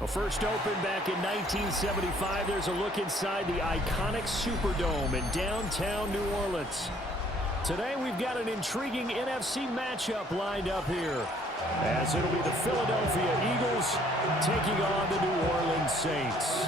Well, first opened back in 1975, there's a look inside the iconic Superdome in downtown New Orleans. Today we've got an intriguing NFC matchup lined up here, as it'll be the Philadelphia Eagles taking on the New Orleans Saints.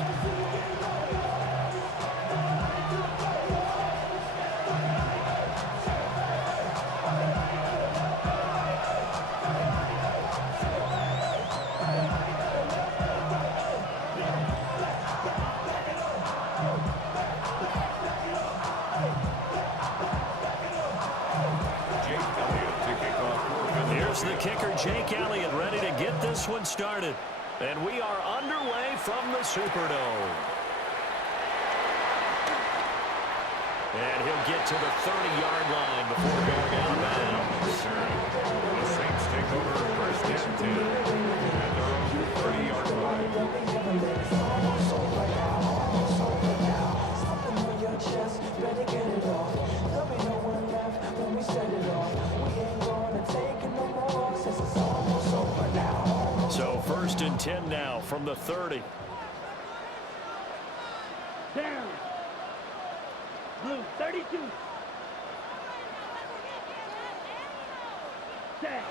Here's the kicker, Jake Elliott, ready to get this one started. And we are underway from the Superdome. And he'll get to the 30-yard line before going out of bounds. The Saints take over first and 10 at their own 30-yard line. So first and 10 now from the 30. Down. Blue, 32. Set.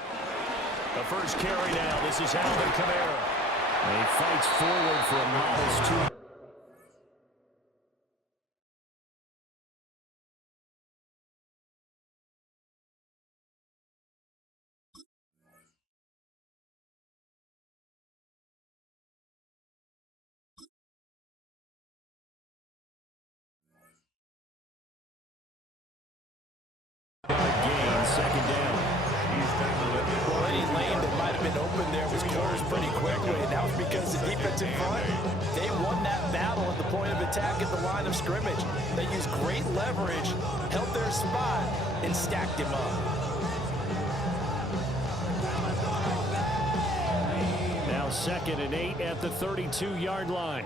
The first carry now. This is Alvin Kamara. And he fights forward for a modest 2. Gain, second down. Well, any lane that might have been open there was closed pretty quickly, and that was because the defensive front, they won that battle at the point of attack at the line of scrimmage. They used great leverage, held their spot, and stacked him up. Now second and 8 at the 32-yard line.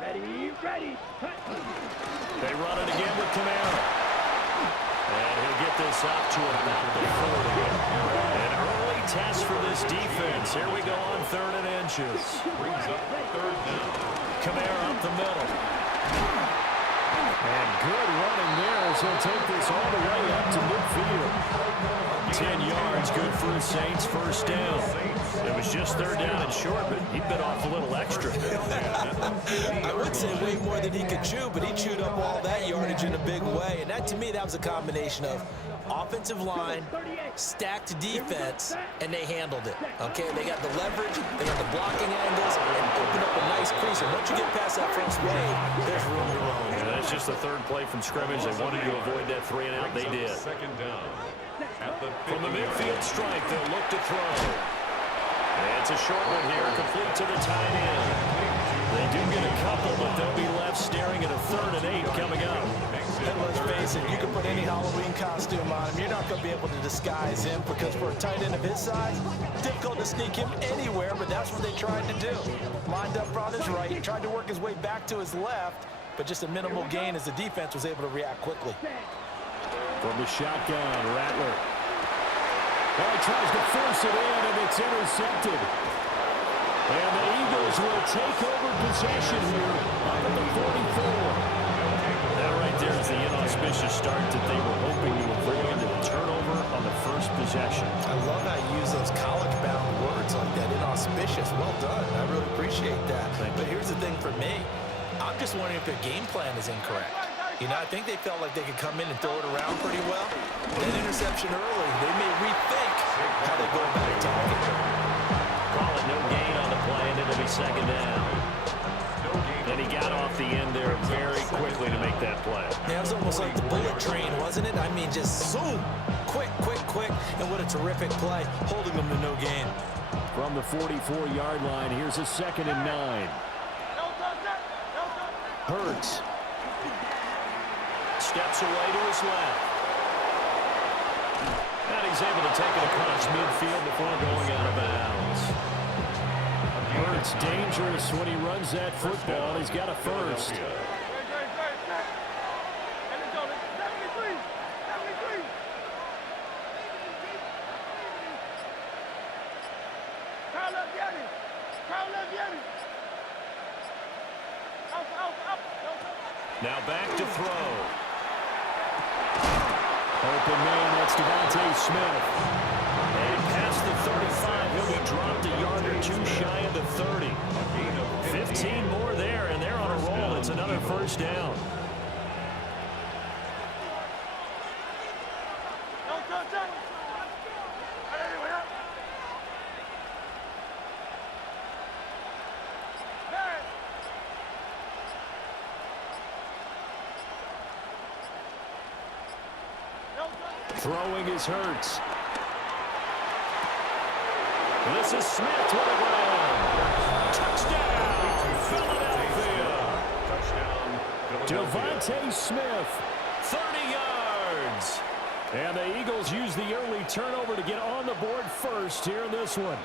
Ready, ready. They run it again with Kamara. And he'll get this up to about the 40. An early test for this defense. Here we go on 3rd and inches. Brings up 3rd down. Kamara up the middle. And good running there as he'll take this all the way up to midfield. 10 yards, good for the Saints, first down. It was just 3rd down and short, but he bit off a little extra. I would say way more than he could chew, but he chewed up all that yardage in a big way. And that, to me, that was a combination of offensive line, stacked defense, and they handled it. Okay, they got the leverage, they got the blocking angles, and opened up a nice crease. And once you get past that first wave, there's room to roam. And that's just the 3rd play from scrimmage. They wanted to avoid that 3-and-out. They did. Second down. From the midfield strike, they'll look to throw. And it's a short one here, complete to the tight end. They do get a couple, but they'll be left staring at a 3rd and 8 coming up. And let's face it, you can put any Halloween costume on him. You're not going to be able to disguise him because for a tight end of his size, difficult to sneak him anywhere, but that's what they tried to do. Lined up on his right, tried to work his way back to his left, but just a minimal gain as the defense was able to react quickly. From the shotgun, Rattler. Well, he tries to force it in, and it's intercepted. And the Eagles will take over possession here up at the 44. That right there is the inauspicious start that they were hoping to avoid, the turnover on the first possession. I love how you use those college-bound words like that, inauspicious. Well done. I really appreciate that. But here's the thing for me. I'm just wondering if their game plan is incorrect. You know, I think they felt like they could come in and throw it around pretty well. That interception early, they may rethink how they go about attacking. Call it no gain on the play, and it'll be second down. And he got off the end there very quickly to make that play. Yeah, it was almost like the bullet train, wasn't it? I mean, just zoom, quick, quick, quick, and what a terrific play, holding them to no gain. From the 44-yard line, here's a 2nd and 9. Hurts. Steps away to his left. And he's able to take it across midfield before going out of bounds. Hurts dangerous when he runs that football. He's got a first. Now back to throw. Open man, that's Devontae Smith. And past the 35, he'll be dropped a yard or two shy of the 30. 15 more there, and they're on a roll. It's another first down. Throwing is Hurts. This is Smith with a grab. Touchdown, Philadelphia. Devontae Smith, 30 yards. And the Eagles use the early turnover to get on the board first here in this one.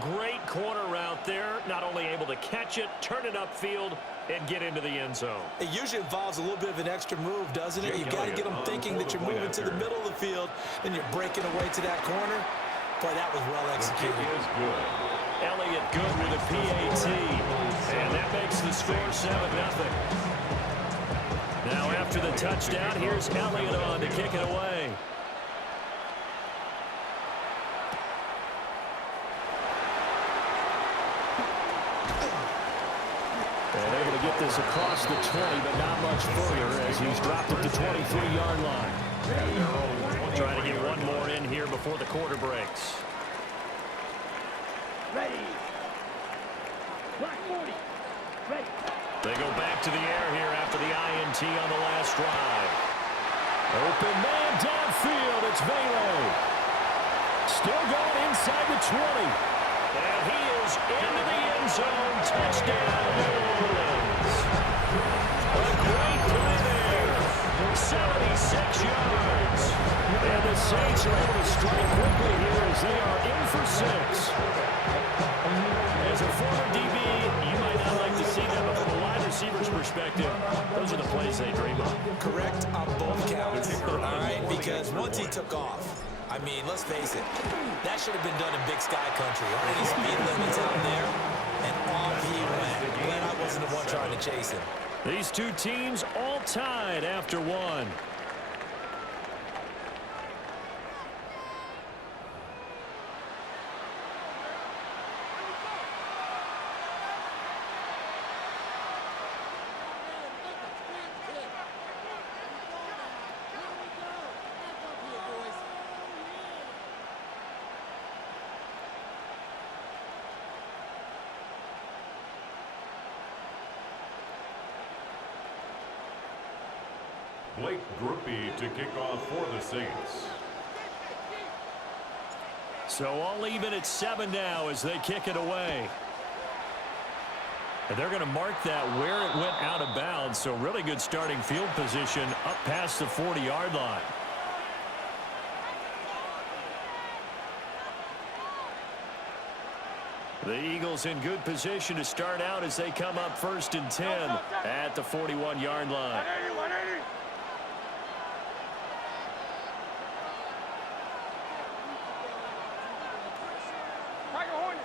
Great corner route there. Not only able to catch it, turn it upfield, and get into the end zone. It usually involves a little bit of an extra move, doesn't it? You got to get them thinking that you're moving to the middle of the field, and you're breaking away to that corner. Boy, that was well executed. Elliott good with a PAT, and that makes the score 7-0. Now after the touchdown, here's Elliott on to kick it away. And able to get this across the 20, but not much further as he's dropped at the 23-yard line. Trying to get one more in here before the quarter breaks. Ready. Black 40. Ready. They go back to the air here after the INT on the last drive. Open man downfield. It's Velo. Still going inside the 20. And he is into the end zone. Touchdown, New Orleans. A great play there. 76 yards. And the Saints are able to strike quickly here as they are in for 6. As a former DB, you might not like to see them, but from a wide receiver's perspective, those are the plays they dream of. Correct on both counts, all right? Because once he took off, I mean, let's face it, that should have been done in Big Sky Country. Already speed limits out there, and off he went. Glad I wasn't the one trying to chase him. These two teams all tied after one. Blake Grupe to kick off for the Saints. So all even at 7 now as they kick it away. And they're going to mark that where it went out of bounds. So really good starting field position up past the 40-yard line. The Eagles in good position to start out as they come up 1st and 10 at the 41-yard line. 180. Tiger Hornet.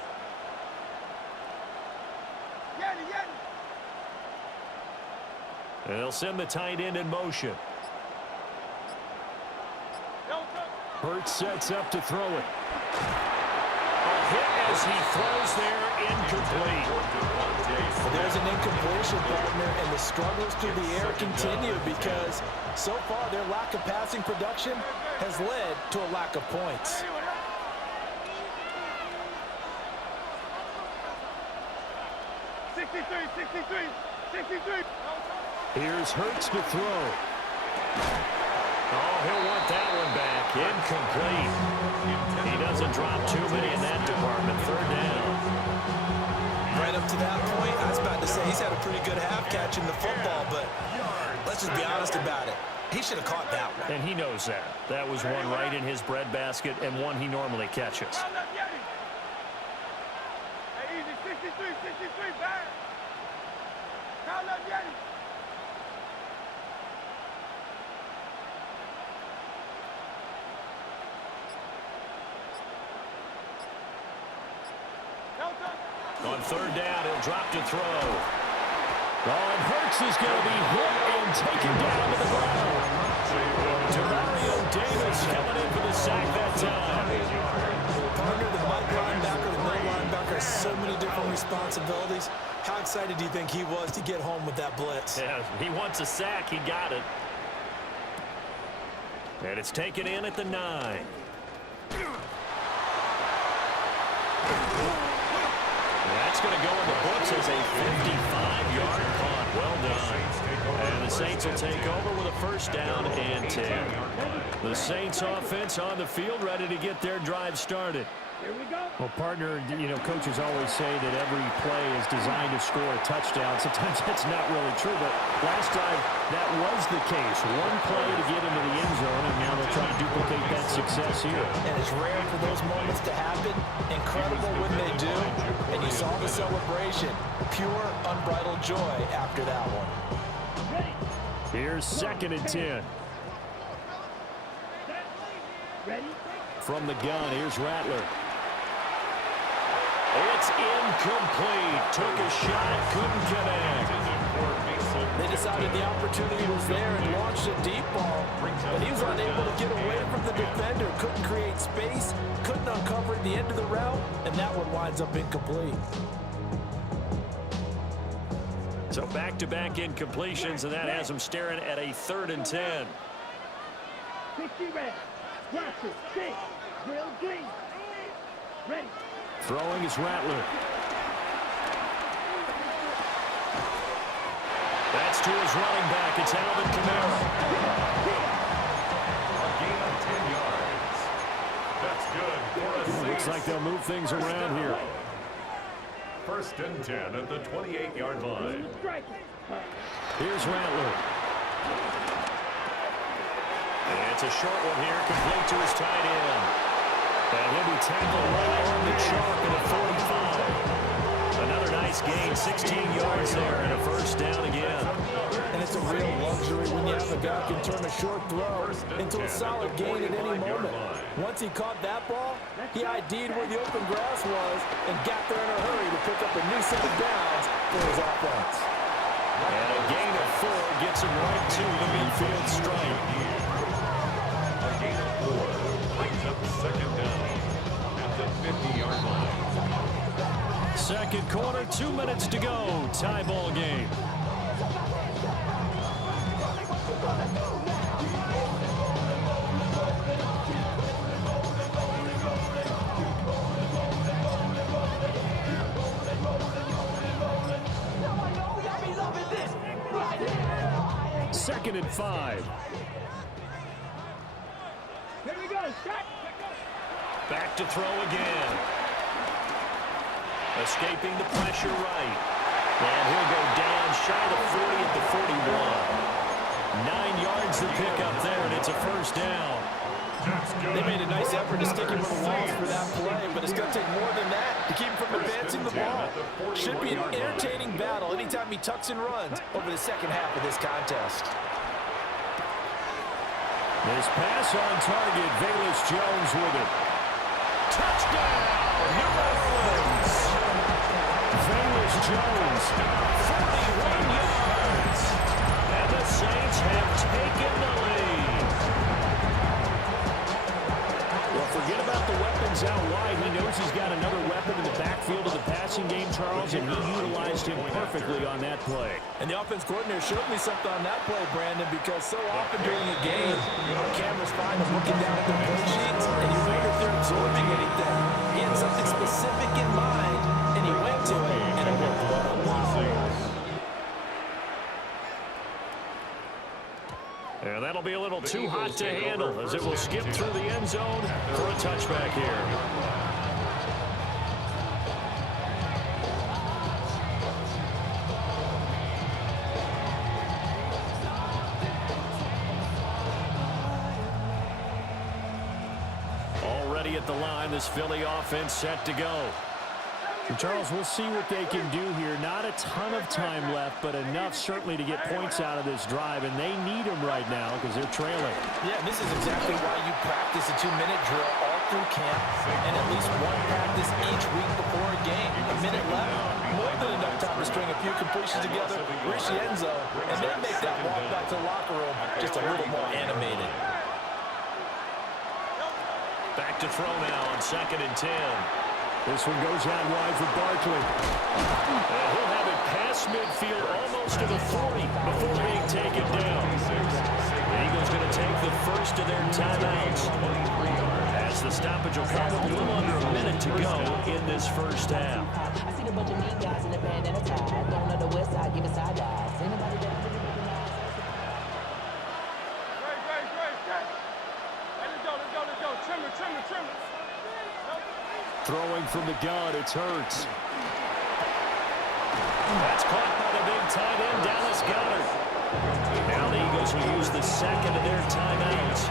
And they'll send the tight end in motion. Hurts sets up to throw it. A hit as he throws there, incomplete. There's an incompletion, partner, and the struggles through the air continue because so far their lack of passing production has led to a lack of points. Here's Hurts to throw. Oh, he'll want that one back. Incomplete. He doesn't drop too many in that department. 3rd down. Right up to that point, I was about to say he's had a pretty good half catching the football, but let's just be honest about it. He should have caught that one. And he knows that. That was one right in his breadbasket and one he normally catches. Easy, 63, back. Now let Yeti. On third down, he'll drop to throw. Oh, and Hurts is going to be hit and taken down to the ground. Demario Davis coming in for the sack that time. Partner, the Mike linebacker, the middle linebacker has so many different responsibilities. How excited do you think he was to get home with that blitz? Yeah, he wants a sack. He got it. And it's taken in at the 9. That's going to go in the books as a 55-yard punt. Well done. And the Saints will take over with a first down and 10. The Saints offense on the field, ready to get their drive started. Here we go. Well, partner, you know, coaches always say that every play is designed to score a touchdown. Sometimes that's not really true, but last drive that was the case. One play to get into the end zone, and now they'll try to duplicate that success here. And it's rare for those moments to happen. Incredible when they do. And you saw the celebration. Pure, unbridled joy after that one. Here's 2nd and 10. Ready? From the gun, here's Rattler. It's incomplete. Took a shot, couldn't connect. They decided the opportunity was there and launched a deep ball, but he was unable to get away from the defender. Couldn't create space, couldn't uncover at the end of the route, and that one winds up incomplete. So back-to-back incompletions, and that has them staring at a 3rd and 10. 60 red. Glasses. 6. Drill green. Ready. Throwing is Rattler. That's to his running back. It's Alvin Kamara. A gain of 10 yards. That's good for a 6. Looks like they'll move things around here. 1st and 10 at the 28-yard line. Here's Rattler. And it's a short one here, complete to his tight end. And he'll be tackled right on the chalk at a 45. Another nice gain, 16 yards there, and a first down again. And it's a real luxury when you have a guy who can turn a short throw into a solid gain at any moment. Once he caught that ball, he ID'd where the open grass was and got there in a hurry to pick up a new set of downs for his offense. And a gain of 4 gets him right to the midfield stripe. A gain of 4 brings up 2nd down at the 50-yard line. 2nd quarter, 2 minutes to go. Tie ball game. Second and 5. Here we go. Shot. Back to throw again. Escaping the pressure right. And he'll go down shy of 40 at the 41. 9 yards to pick up there, and it's a first down. They made a nice effort to stick him with the walls for that play, but it's going to take more than that to keep him from advancing the ball. Should be an entertaining battle anytime he tucks and runs over the second half of this contest. This pass on target, Velus Jones with it. Touchdown, New Orleans. Velus Jones, 41 yards. And the Saints have taken the lead. Well, forget about the weapons out wide. He knows he's got another weapon in the backfield of the passing game, Charles, and he utilized him perfectly on that play. And the offense coordinator showed me something on that play, Brandon, because so often during a game, our cameras find them looking down at their play sheets, and you wonder if they're absorbing anything. He had something specific in mind, and he went to it, and it worked well. And that'll be a little too hot to handle as it will skip through the end zone for a touchback here. Already at the line, this Philly offense set to go. And Charles, we'll see what they can do here. Not a ton of time left, but enough certainly to get points out of this drive, and they need them right now because they're trailing. Yeah, this is exactly why you practice a 2-minute drill all through camp and at least one practice each week before a game. A minute left, more than enough time to string a few completions together, reach the end zone, and then make that walk back to the locker room just a little more animated. Back to throw now on 2nd and 10. This one goes out wide for Barkley. And he'll have it past midfield almost to the 40 before being taken down. The Eagles going to take the first of their timeouts as the stoppage will come with a little under a minute to go in this first half. I see a bunch of mean guys in the band and a tie. Don't know the west side, give a side guys. Anybody that really recognize? Let's go. Trim it. Throwing from the gun, it's Hurts. That's caught by the big tight end, Dallas Goedert. Now the Eagles will use the second of their timeouts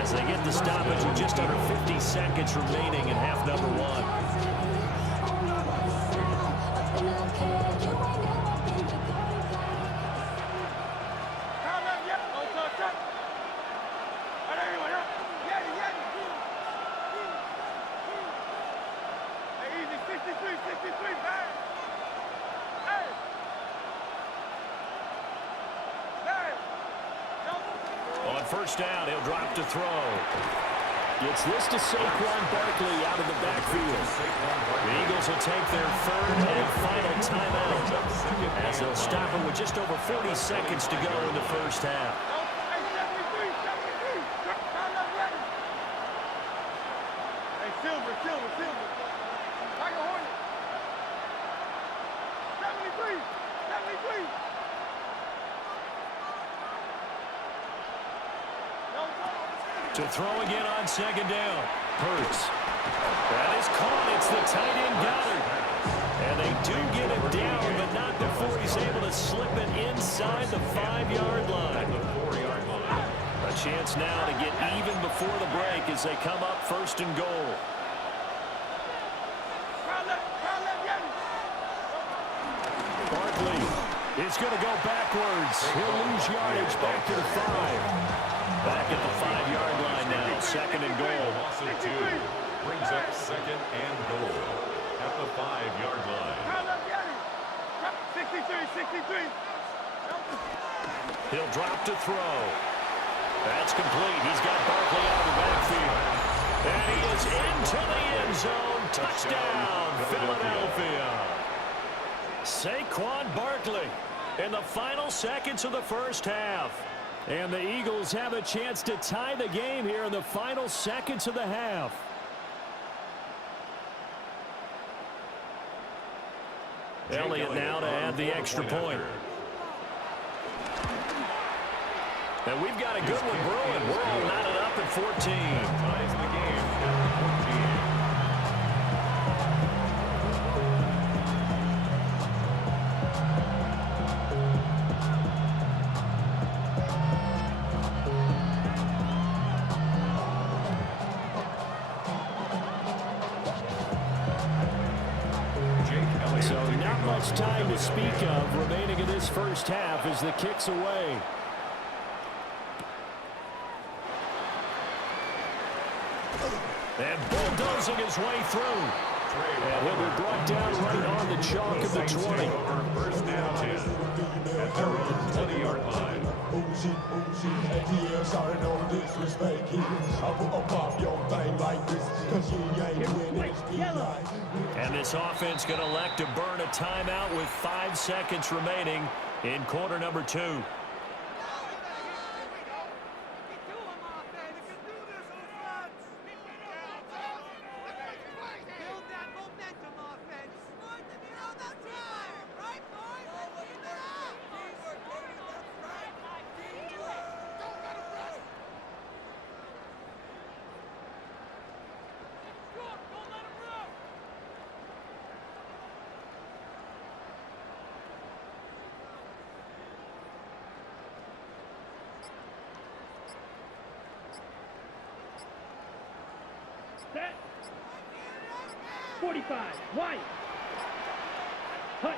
as they get the stoppage with just under 50 seconds remaining in half number 1. On first down, he'll drop to throw. Gets this to Saquon Barkley out of the backfield. The Eagles will take their third and final timeout as they'll stop it with just over 40 seconds to go in the first half. Silver. Tiger Hornet. 73. To throw again on 2nd down. Hurts. That is caught. It's the tight end Goedert. And they do get it down, but not before he's able to slip it inside the 5-yard line. A chance now to get even before the break as they come up 1st and goal. Barkley is going to go backwards. He'll lose yardage back to the 5. Back at the 5-yard line now, 2nd and goal. Loss of 2 brings up 2nd and goal at the 5-yard line. 63. He'll drop to throw. That's complete. He's got Barkley out of the backfield. And he is into the end zone. Touchdown, Philadelphia. Saquon Barkley in the final seconds of the first half. And the Eagles have a chance to tie the game here in the final seconds of the half. Elliott now to add the extra point. And we've got a good one brewing. We're all knotted up at 14. Ties the game at 14. So not much time to speak of remaining in this first half as the kick's away. And bulldozing his way through. And he'll be brought down right on the chalk of the 20. First down 10 at their own 20-yard line. And this offense going to elect to burn a timeout with 5 seconds remaining in quarter number 2. Set. 45. White. Hut.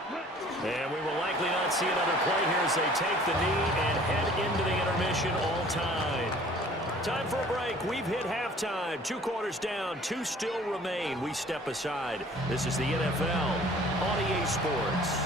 And we will likely not see another play here as they take the knee and head into the intermission all time. time for a break. We've hit halftime. 2 quarters down, 2 still remain. We step aside. This is the NFL on EA Sports.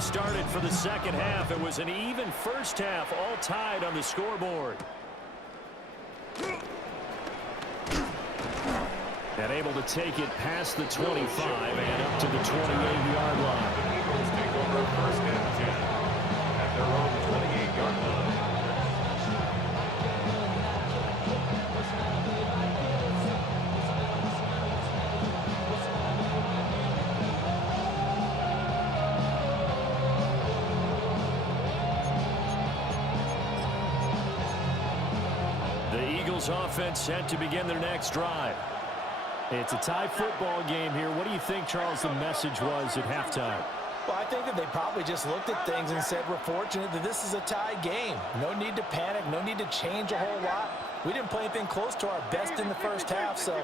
Started for the second half. It was an even first half, all tied on the scoreboard. And able to take it past the 25 and up to the 28-yard line. The Eagles take over first and 10 at their own 28-yard line. Offense set to begin their next drive. It's a tie football game here. What do you think, Charles, the message was at halftime? Well, I think that they probably just looked at things and said, we're fortunate that this is a tie game. No need to panic. No need to change a whole lot. We didn't play anything close to our best in the first half, so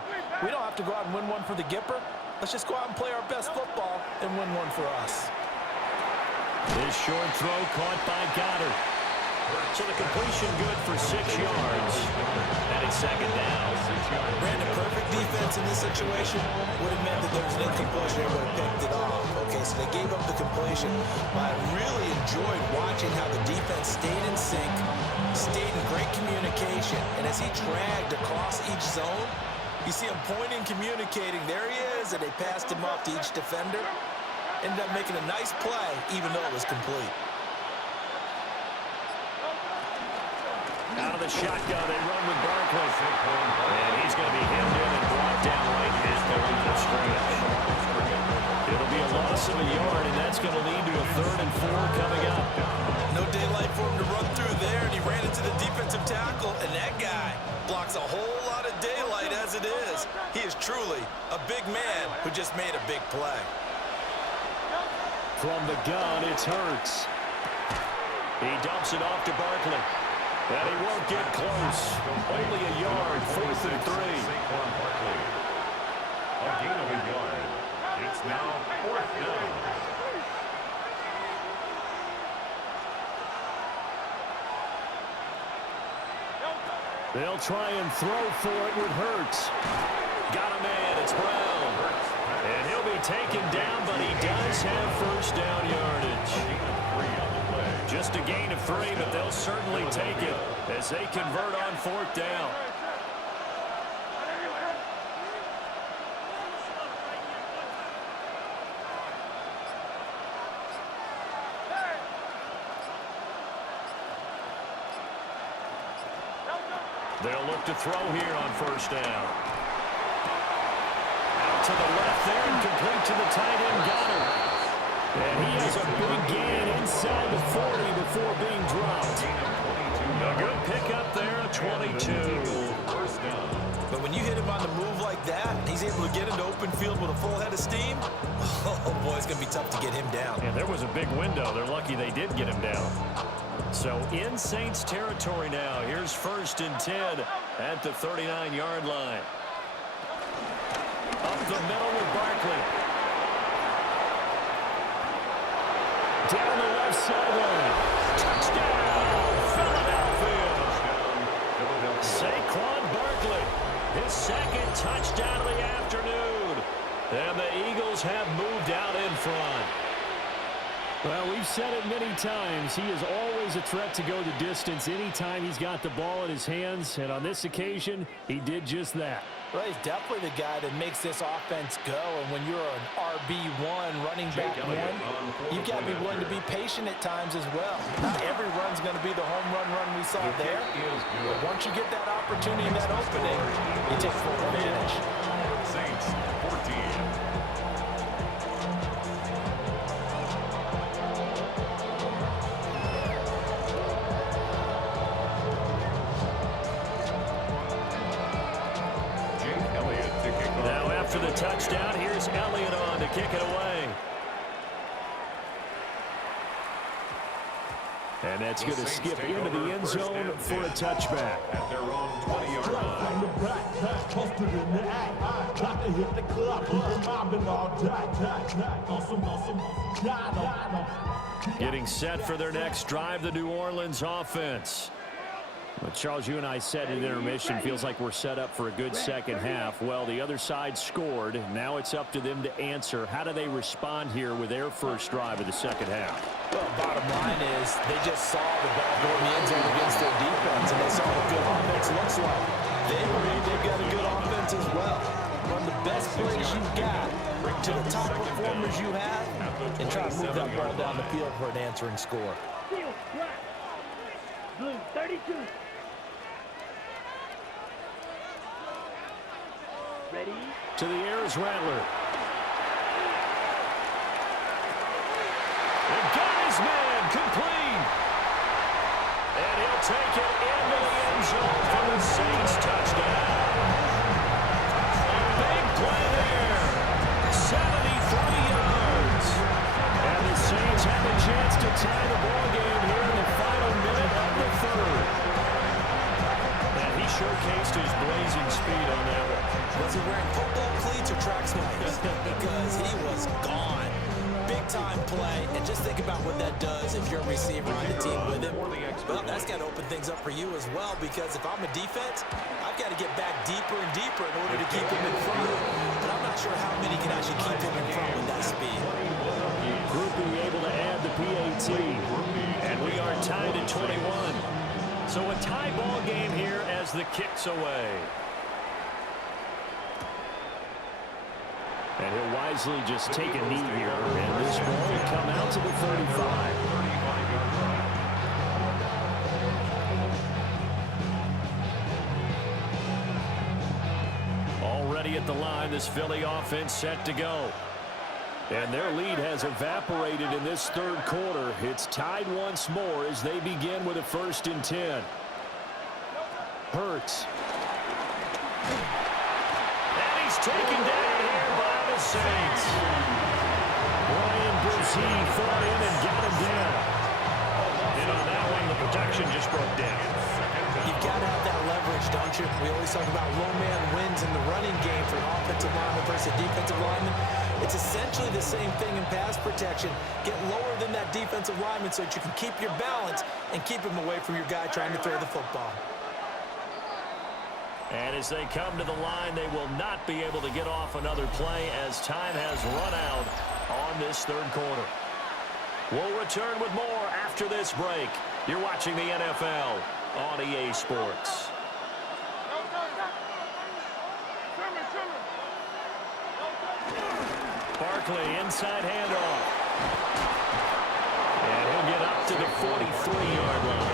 we don't have to go out and win one for the Gipper. Let's just go out and play our best football and win one for us. This short throw caught by Goddard. So the completion good for 6 yards. And it's second down. Brandon, perfect defense in this situation would have meant that there was an incompletion. They would have picked it off. Okay, so they gave up the completion. But I really enjoyed watching how the defense stayed in sync, stayed in great communication. And as he dragged across each zone, you see him pointing, communicating. There he is, and they passed him off to each defender. Ended up making a nice play, even though it was complete. Out of the shotgun, they run with Barkley. And he's going to be hemmed in and brought down right at the line of scrimmage. It'll be a loss of a yard, and that's going to lead to a 3rd and 4 coming up. No daylight for him to run through there, and he ran into the defensive tackle, and that guy blocks a whole lot of daylight as it is. He is truly a big man who just made a big play. From the gun, it's Hurts. He dumps it off to Barkley. And he won't get close. Only a yard, 4th and 3. Saquon Barkley. A gain of a yard. It's now 4th down. They'll try and throw for it with Hurts. Got a man, it's Brown. And he'll be taken down, but he does have first down yardage. Just a gain of 3, but they'll certainly take it as they convert on 4th down. They'll look to throw here on first down. Out to the left there and complete to the tight end, Goddard. And he has a big gain inside the 40 before being dropped. A good pickup there, a 22. But when you hit him on the move like that, he's able to get into open field with a full head of steam, oh boy, it's going to be tough to get him down. Yeah, there was a big window. They're lucky they did get him down. So in Saints territory now. Here's 1st and 10 at the 39-yard line. Up the middle with Barkley. Down the left sideline. Touchdown, Philadelphia. Saquon Barkley, his 2nd touchdown of the afternoon. And the Eagles have moved out in front. Well, we've said it many times. He is always a threat to go the distance anytime he's got the ball in his hands. And on this occasion, he did just that. Well, he's definitely the guy that makes this offense go. And when you're an RB1, running back one, you've got to be willing to be patient at times as well. Not every run's going to be the home run we saw there. But once you get that opportunity, that opening, you take full advantage. Saints 14. touchdown. Here's Elliott on to kick it away. And that's going to skip into the end zone for a touchback. At their own 20-yard line. Getting set for their next drive, the New Orleans offense. Well, Charles, you and I said at intermission, feels like we're set up for a good second half. Well, the other side scored. Now it's up to them to answer. How do they respond here with their first drive of the second half? Well, bottom line is they just saw the ball go in the end zone against their defense, and they saw what good offense looks like. They believe they've got a good offense as well. Run the best plays you've got to the top performers you have, and try to move that ball down the field for an answering score. Field, right. Blue, 32. Ready? To the air is Rattler. And got his man complete. And he'll take it into the end zone for the Saints touchdown. Big play there. 73 yards. And the Saints have a chance to tie the ball game here in the final minute of the third. And he showcased his blazing speed on that one. Was he wearing football cleats or track spikes? Because he was gone. Big-time play, and just think about what that does if you're a receiver on the team with him. Well, that's got to open things up for you as well, because if I'm a defense, I've got to get back deeper and deeper in order to keep him in front. But I'm not sure how many can actually keep him in front with that speed. Groupie able to add the PAT, and we are tied at 21. So a tie ball game here as the kick's away. And he'll wisely just take a knee here, and this ball will come out to the 35. Already at the line, this Philly offense set to go. And their lead has evaporated in this third quarter. It's tied once more as they begin with a 1st and 10. Hurts. And he's taken down here by the Saints. Brian Brzee fought in and got him down. And on that one, the protection just broke down. You've got to have that leverage, don't you? We always talk about low man wins in the running game for an offensive lineman versus a defensive lineman. It's essentially the same thing in pass protection. Get lower than that defensive lineman so that you can keep your balance and keep him away from your guy trying to throw the football. And as they come to the line, they will not be able to get off another play as time has run out on this third quarter. We'll return with more after this break. You're watching the NFL on EA Sports. Barkley, inside handoff. And he'll get up to the 43-yard line.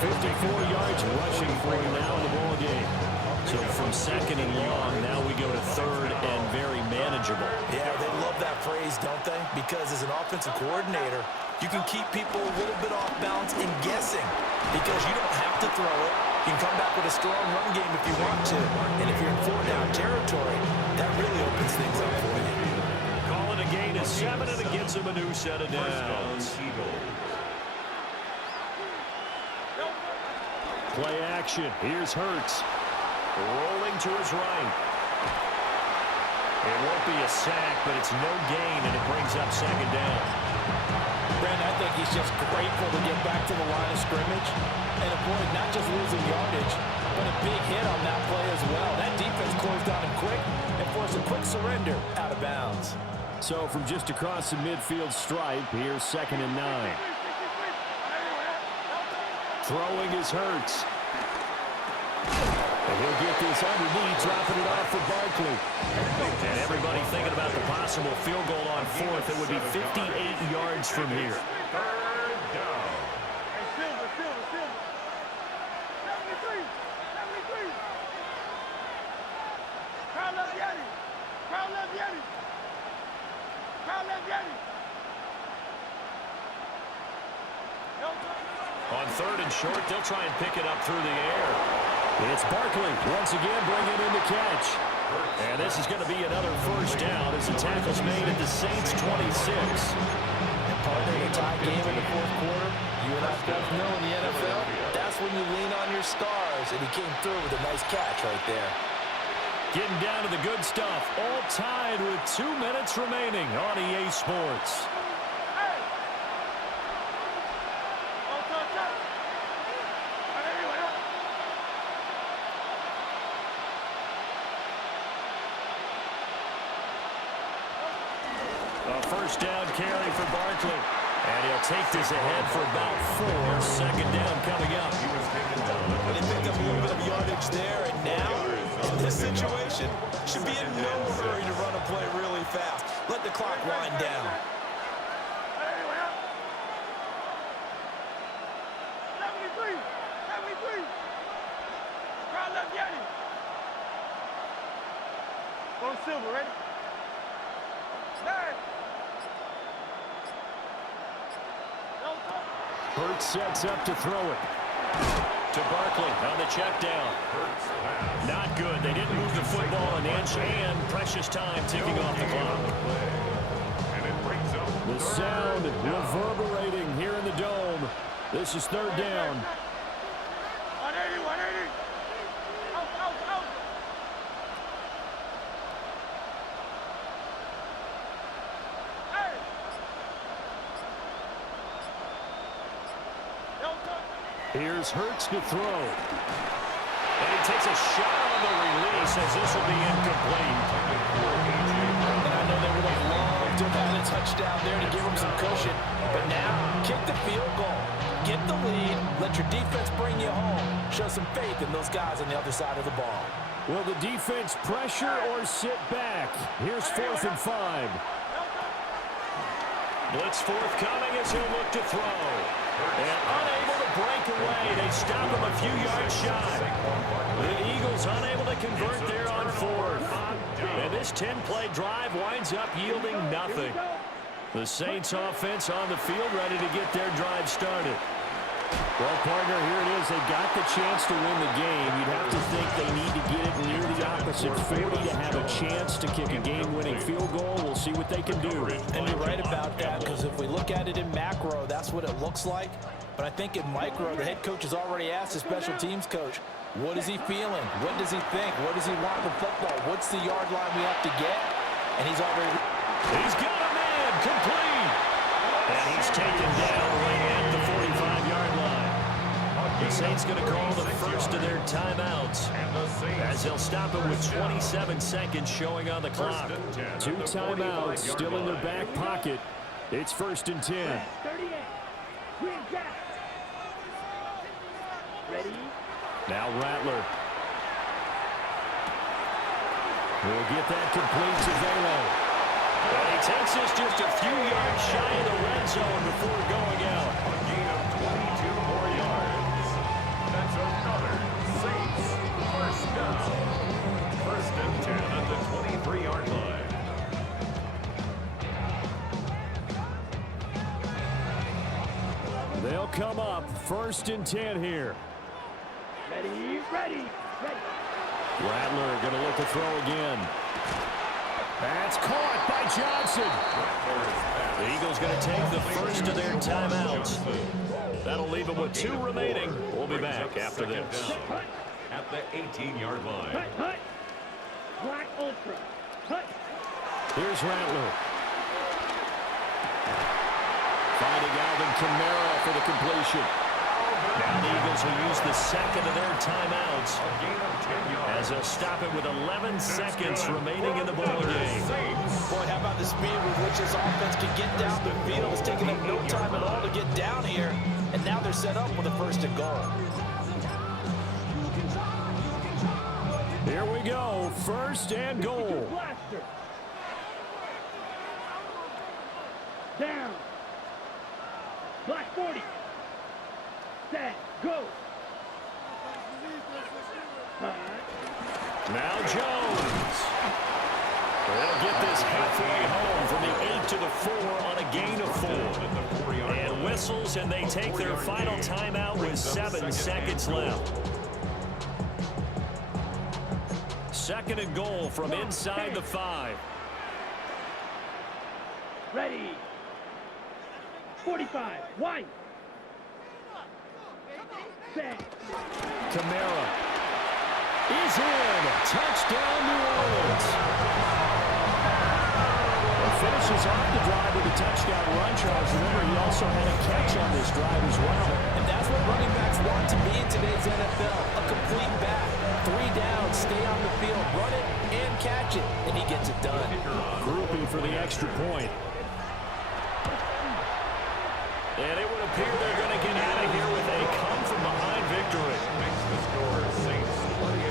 54 yards rushing for him now in the ball game. So from 2nd and long, now we go to 3rd and very manageable. Yeah, they love that phrase, don't they? Because as an offensive coordinator, you can keep people a little bit off balance and guessing because you don't have to throw it. You can come back with a strong run game if you want to. And if you're in 4-down territory, that really opens things up for you. Calling a gain of 7, and it gives him a new set of downs. Play action. Here's Hurts. Rolling to his right. It won't be a sack, but it's no gain, and it brings up 2nd down. Brandon, I think he's just grateful to get back to the line of scrimmage and avoid not just losing yardage, but a big hit on that play as well. That defense closed on him quick and forced a quick surrender out of bounds. So from just across the midfield stripe, here's 2nd and 9. Throwing is Hurts. And he'll get this underneath, dropping it off for Barkley. And everybody thinking about the possible field goal on 4th. It would be 58 yards from here. 3rd down. Silver. 73. Crowd love Yeti. On 3rd and short, they'll try and pick it up through the air. It's Barkley once again bringing in the catch. And this is going to be another first down as the tackle's made at the Saints 26. And partner in a tie game in the fourth quarter, you and I both know in the NFL, that's when you lean on your stars, and he came through with a nice catch right there. Getting down to the good stuff. All tied with 2 minutes remaining on EA Sports. A first down carry for Barkley. And he'll take this ahead for about 4. Second down coming up. They picked up a little bit of yardage there, and now, in this situation, should be in no hurry to run a play really fast. Let the clock wind down. Go Silver, ready? Hurts sets up to throw it. To Barkley on the check down. Not good. They didn't move the football an inch, and precious time ticking off the clock. And it brings up The sound reverberating here in the dome. This is third down. 180, 180. Out, out, out. Hey. Here's Hurts to throw. And he takes a shot on the release as this will be incomplete. And I know they would have loved to have had a touchdown there to give them some cushion. But now, kick the field goal. Get the lead. Let your defense bring you home. Show some faith in those guys on the other side of the ball. Will the defense pressure or sit back? Here's 4th and 5. Blitz forthcoming as he'll look to throw. And unable to break away. They stop him a few yards shy. The Eagles unable to convert there on 4th. And this 10-play drive winds up yielding nothing. The Saints offense on the field ready to get their drive started. Well, partner, here it is. They got the chance to win the game. You'd have to think they need to get it near the opposite 40 to have a chance to kick a game-winning field goal. We'll see what they can do. And you're right about that, because if we look at it in macro, that's what it looks like. But I think in micro, the head coach has already asked the special teams coach, what is he feeling? What does he think? What does he want the football? What's the yard line we have to get? And he's already... He's got a man complete. And he's taken down right at the 45-yard line. The Saints going to call the first of their timeouts as they'll stop it with 27 seconds showing on the clock. 2 timeouts still in their back pocket. It's 1st and 10. 38. Green Jack. Ready? Now Rattler. We'll get that complete to Velo. And he takes this just a few yards shy of the red zone before going out. a gain of 22 more yards. That's another Saints first down. 1st and 10 at the 23-yard line. They'll come up 1st and 10 here. Ready, ready, ready. Rattler going to look to throw again. That's caught by Johnson. The Eagles going to take the first of their timeouts. That'll leave them with 2 remaining. We'll be back after this. At the 18-yard line. Hut, hut. Black Ultra. Hut. Here's Rattler. Finding Alvin Kamara for the completion. Now the Eagles will use the second of their timeouts A gain of 10 yards. as they'll stop it with 11 seconds remaining in the ball game. Boy, how about the speed with which this offense can get down the field? It's taking them no time at all to get down here. And now they're set up with a 1st and goal. Here we go. 1st and goal. Blaster. Down. Black 40. Set. Go. Now Jones. They'll get this halfway home from the 8 to the 4 on a gain of 4. And whistles, and they take their final timeout with 7 seconds left. 2nd and goal from inside the 5. Ready. 45. Wide. Set. Kamara is in. Touchdown, New Orleans. And finishes off the drive with a touchdown run. Charles, remember, he also had a catch on this drive as well. And that's what running backs want to be in today's NFL. A complete back. 3 downs, stay on the field, run it, and catch it. And he gets it done. Grouping for the extra point. And it would appear they're going to get out of here with a come-from-behind victory. Makes the score Saints 28,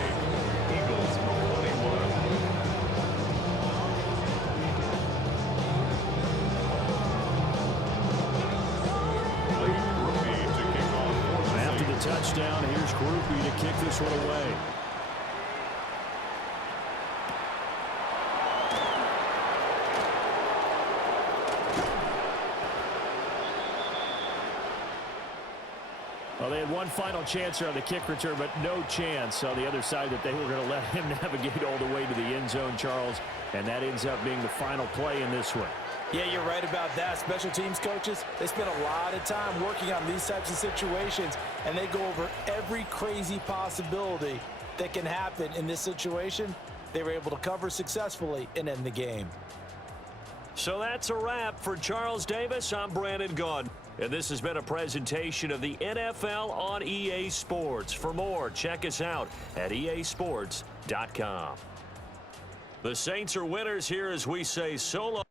Eagles 21. Late Groupie to kick off for the After the Saints. touchdown, here's Groupie to kick this one away. Well, they had one final chance here on the kick return, but no chance on the other side that they were going to let him navigate all the way to the end zone, Charles, and that ends up being the final play in this one. Yeah, you're right about that. Special teams coaches, they spend a lot of time working on these types of situations, and they go over every crazy possibility that can happen in this situation. They were able to cover successfully and end the game. So that's a wrap for Charles Davis. I'm Brandon Gaudin. And this has been a presentation of the NFL on EA Sports. For more, check us out at easports.com. The Saints are winners here as we say so long.